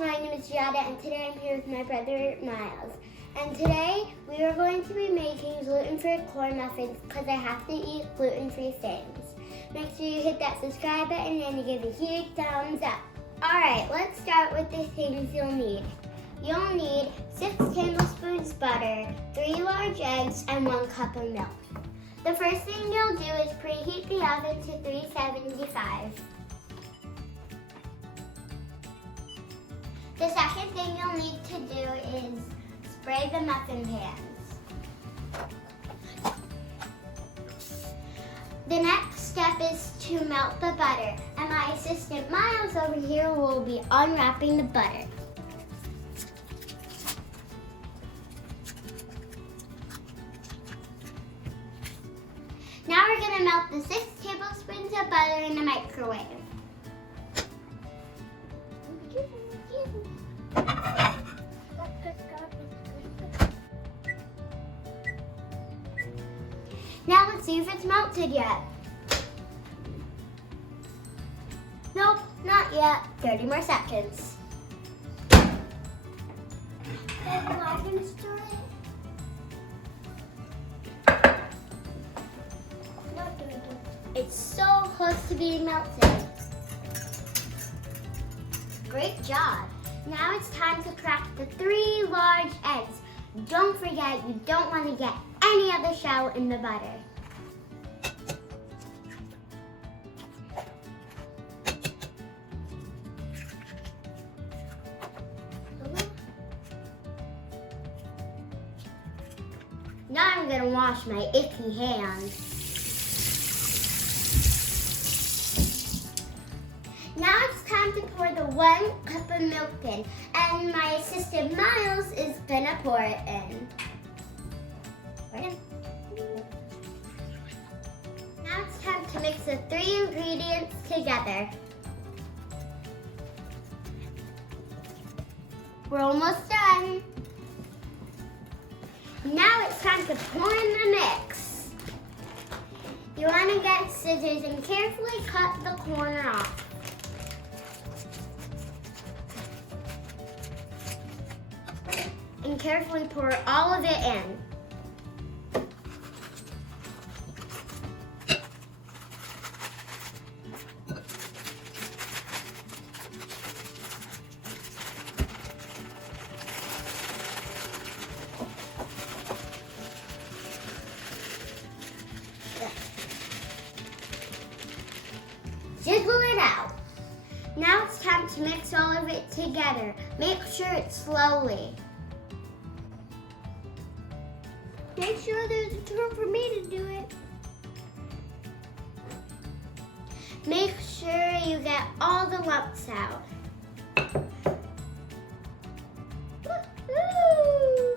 my name is Giada, and today I'm here with my brother Miles. And today we are going to be making gluten-free corn muffins because I have to eat gluten-free things. Make sure you hit that subscribe button and you give a huge thumbs up. Alright, let's start with the things you'll need. You'll need 6 tablespoons butter, 3 large eggs, and 1 cup of milk. The first thing you'll do is preheat the oven to 375. The second thing you'll need to do is spray the muffin pans. The next step is to melt the butter, and my assistant Miles over here will be unwrapping the butter. Now we're going to melt the 6 tablespoons of butter in the microwave. Now let's see if it's melted yet. Nope, not yet. 30 more seconds. It's so close to being melted. Great job. Now it's time to crack the 3 large eggs. Don't forget, you don't want to get any of the shell in the butter. Now I'm going to wash my icky hands. Now it's time to pour the 1 cup of milk in, and my assistant Miles is gonna pour it in. Now it's time to mix the 3 ingredients together. We're almost done. Now it's time to pour in the mix. You want to get scissors and carefully cut the corner off. And carefully pour all of it in. Jiggle it out. Now it's time to mix all of it together. Make sure it's slowly. Make sure there's a turn for me to do it. Make sure you get all the lumps out. Woo-hoo!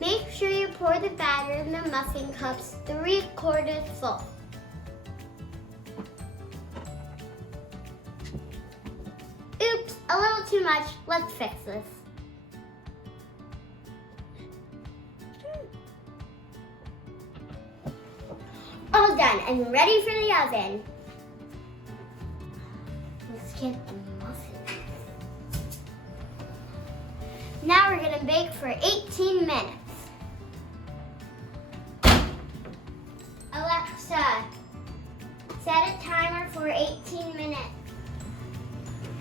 Make sure you pour the batter in the muffin cups 3/4 full. Oops, a little too much. Let's fix this. All done and ready for the oven. Let's get the muffins. Now we're gonna bake for 18 minutes. Alexa, set a timer for 18 minutes.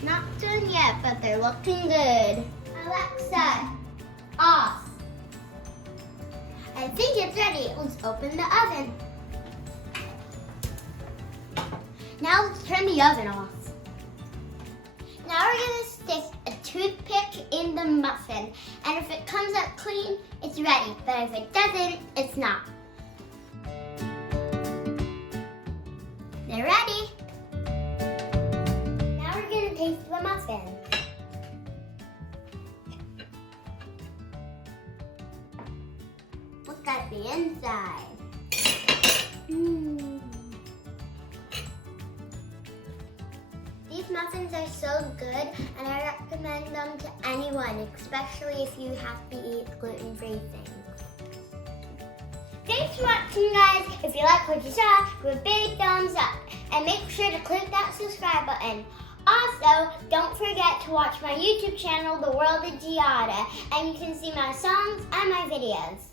Not done yet, but they're looking good. Alexa, off. I think it's ready. Let's open the oven. Now let's turn the oven off. Now we're gonna stick a toothpick in the muffin, and if it comes up clean, it's ready, but if it doesn't, it's not. They're ready. Now we're gonna taste the muffin. Look at the inside. These muffins are so good, and I recommend them to anyone, especially if you have to eat gluten-free things. Thanks for watching, guys. If you like what you saw, give a big thumbs up. And make sure to click that subscribe button. Also, don't forget to watch my YouTube channel, The World of Giada, and you can see my songs and my videos.